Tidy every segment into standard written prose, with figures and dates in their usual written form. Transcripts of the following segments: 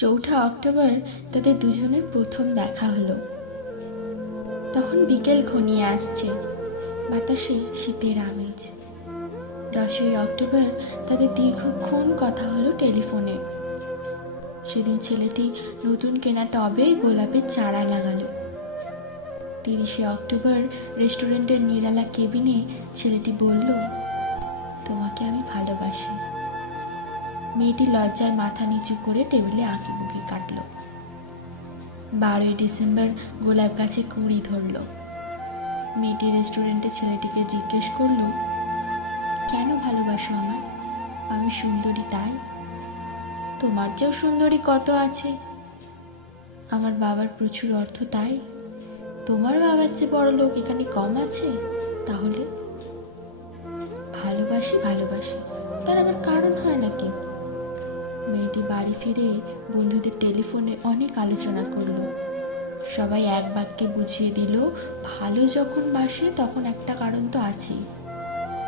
4 October তাদের দুজনের প্রথম দেখা হলো। তখন বিকেল ঘনিয়ে আসছে, বাতাসে শীতের আমেজ। 10 অক্টোবর তাদের দীর্ঘক্ষণ কথা হলো টেলিফোনে। সেদিন ছেলেটি নতুন কেনা টবে গোলাপের চারা লাগালো। 30 অক্টোবর রেস্টুরেন্টের নিরালা কেবিনে ছেলেটি বলল, তোমাকে আমি ভালোবাসি। মেয়েটি লজ্জায় মাথা নিচু করে টেবিলে আঁকিবুকি কাটল। 12 ডিসেম্বর গোলাপ গাছে কুঁড়ি ধরল। মেয়েটি রেস্টুরেন্টে ছেলেটিকে জিজ্ঞেস করল, কেন ভালোবাসো আমায়? আমি সুন্দরী তাই? তোমার চেয়েও সুন্দরী কত আছে। আমার বাবার প্রচুর অর্থ তাই? তোমার বাবার চেয়ে বড় লোক এখানে কম আছে? তাহলে ভালোবাসি ভালোবাসি, তার আবার কারণ হয় নাকি? মেয়েটি বাড়ি ফিরে বন্ধুদের টেলিফোনে অনেক আলোচনা করলো। সবাই এক বাক্যে বুঝিয়ে দিল, ভালো যখন বাসে তখন একটা কারণ তো আছেই,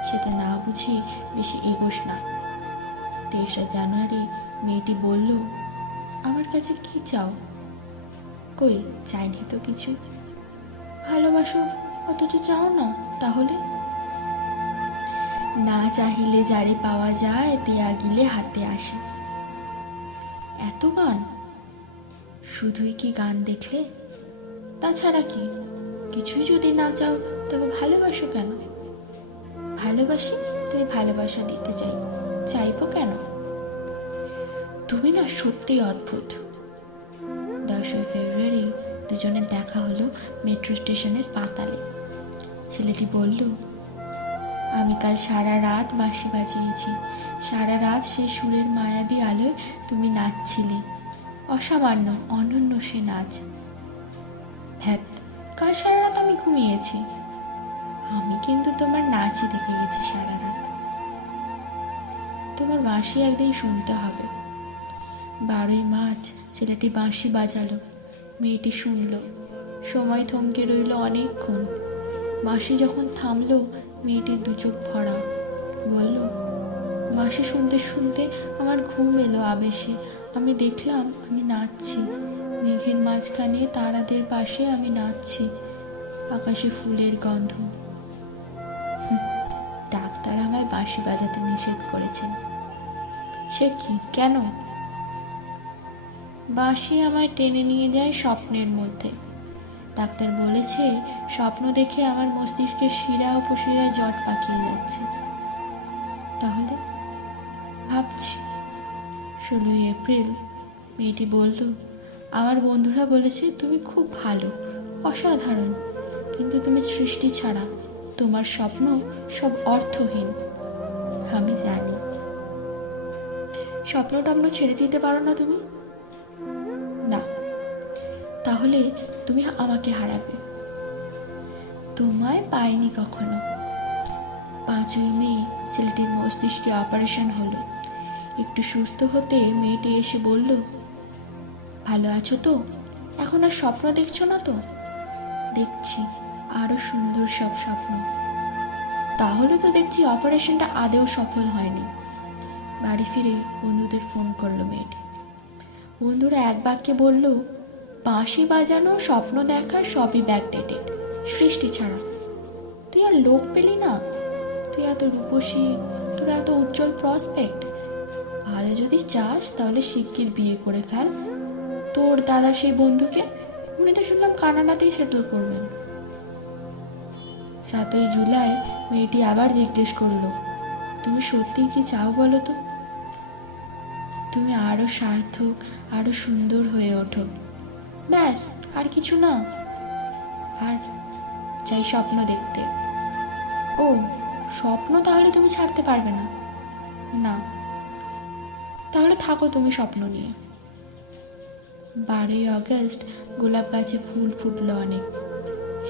সেটা না বুঝিয়ে বেশি এগোস না। 23 জানুয়ারি মেয়েটি বলল, আমার কাছে কি চাও? কই চাইনি তো কিছু। ভালোবাসো অথচ চাও না, তাহলে? না চাহিলে যারে পাওয়া যায় তেয়া গিলে হাতে আসে। এত গান? শুধুই কি গান দেখলে? তাছাড়া কি? কিছুই যদি না চাও তবে ভালোবাসো কেন? ভালোবাসি তাই ভালোবাসা দিতে চাই, চাইবো কেন? তুমি না সত্যি অদ্ভুত। 10 ফেব্রুয়ারি দুজনের দেখা হলো মেট্রো স্টেশনের পাতালে। ছেলেটি বলল, আমি কাল সারা রাত বাঁশি বাজিয়েছি। সারা রাত সে সুরের মায়াবী আলোয় তুমি নাচছিলে। অসামান্য অনন্য সে নাচ। ধ্যাত, কাল সারা রাত আমি ঘুমিয়েছি। আমি কিন্তু তোমার নাচই দেখে গেছি সারা রাত। তোমার বাঁশি একদিন শুনতে হবে। 12 মার্চ ছেলেটি বাঁশি বাজালো। মেয়েটি শুনল। সময় থমকে রইল অনেকক্ষণ। বাঁশি যখন থামলো, মেয়েটির দু চোখ ভরা। বলল, বাঁশি শুনতে শুনতে আমার ঘুম এলো আবেশে। আমি দেখলাম আমি নাচছি। মেঘের মাঝখানে তারাদের পাশে আমি নাচছি। আকাশে ফুলের গন্ধ। ডাক্তার আমায় বাঁশি বাজাতে নিষেধ করেছেন। সে কি, কেন? বাঁশি আমায় টেনে নিয়ে যায় স্বপ্নের মধ্যে। ডাক্তার বলেছে, স্বপ্ন দেখে আমার মস্তিষ্কের শিরা উপশিরায় জট পাকিয়ে যাচ্ছে। তাহলে ভাবছি। 16 এপ্রিল মেয়েটি বলল, আমার বন্ধুরা বলেছে তুমি খুব ভালো, অসাধারণ, কিন্তু তুমি সৃষ্টি ছাড়া। তোমার স্বপ্ন সব অর্থহীন। আমি জানি। স্বপ্ন টপ্ন ছেড়ে দিতে পারো না তুমি? না। তাহলে তুমি আমাকে হারাবে। তোমায় পাইনি কখনো। 5 মে ছেলেটির মস্তিষ্কে অপারেশন হলো। একটু সুস্থ হতে মেয়েটি এসে বলল, ভালো আছো তো? এখন আর স্বপ্ন দেখছো না তো? দেখছি আরো সুন্দর সব স্বপ্ন। তাহলে তো দেখছি অপারেশনটা আদেও সফল হয়নি। বাড়ি ফিরে বন্ধুদের ফোন করলো মেয়েটি। বন্ধুরা এক বাক্যে বলল, বাঁশি বাজানো, স্বপ্ন দেখা সবই ব্যাকডেটেড, সৃষ্টি ছাড়া। তুই আর লোক পেলি না? তুই এত রূপসী, তোর এত উজ্জ্বল প্রসপেক্ট। ভালো যদি চাস তাহলে শিগগির বিয়ে করে ফেল তোর দাদার সেই বন্ধুকে। উনি তো শুনলাম কানাডাতেই সেটেল করবেন। 7 জুলাই মেয়েটি আবার জিজ্ঞেস করলো, তুমি সত্যিই কি চাও বলো তো? তুমি আরো সার্থক, আরো সুন্দর হয়ে ওঠো, ব্যাস, আর কিছু না। আর চাই স্বপ্ন দেখতে। ও, স্বপ্ন তাহলে তুমি ছাড়তে পারবে না? না। তাহলে থাকো তুমি স্বপ্ন নিয়ে। 12 আগস্ট গোলাপ গাছে ফুল ফুটলো অনেক।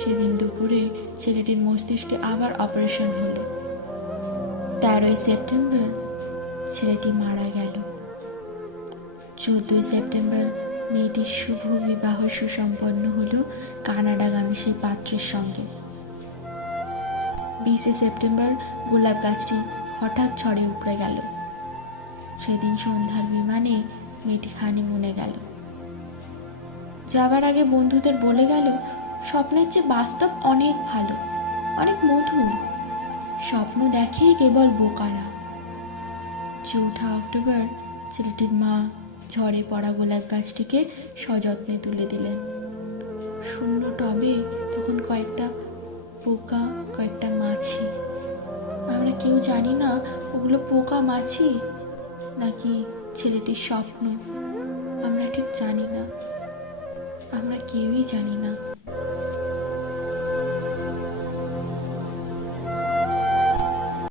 সেদিন দুপুরে ছেলেটির মস্তিষ্কে আবার অপারেশন হলো। 13 সেপ্টেম্বর ছেলেটি মারা গেল। 14 সেপ্টেম্বর মেয়েটির শুভ বিবাহ সুসম্পন্ন হলো কানাডাগামী সেই পাত্রের সঙ্গে। 20 সেপ্টেম্বর গোলাপ গাছটি হঠাৎ ঝড়ে উপড়ে গেল। সেদিন সন্ধ্যার বিমানে মেয়েটি হানিমুনে গেল। যাবার আগে বন্ধুদের বলে গেল, স্বপ্নের চেয়ে বাস্তব অনেক ভালো, অনেক মধুর। স্বপ্ন দেখেই কেবল বোকারা। 4 অক্টোবর ছেলেটির মা ঝড়ে পড়া গোলাপ গাছটিকে সযত্নে তুলে দিলেন। শূন্য টবে তখন কয়েকটা পোকা, কয়েকটা মাছি। আমরা কেউ জানি না ওগুলো পোকা, মাছি নাকি ছেলেটির স্বপ্ন। আমরা ঠিক জানি না, আমরা কেউই জানি না।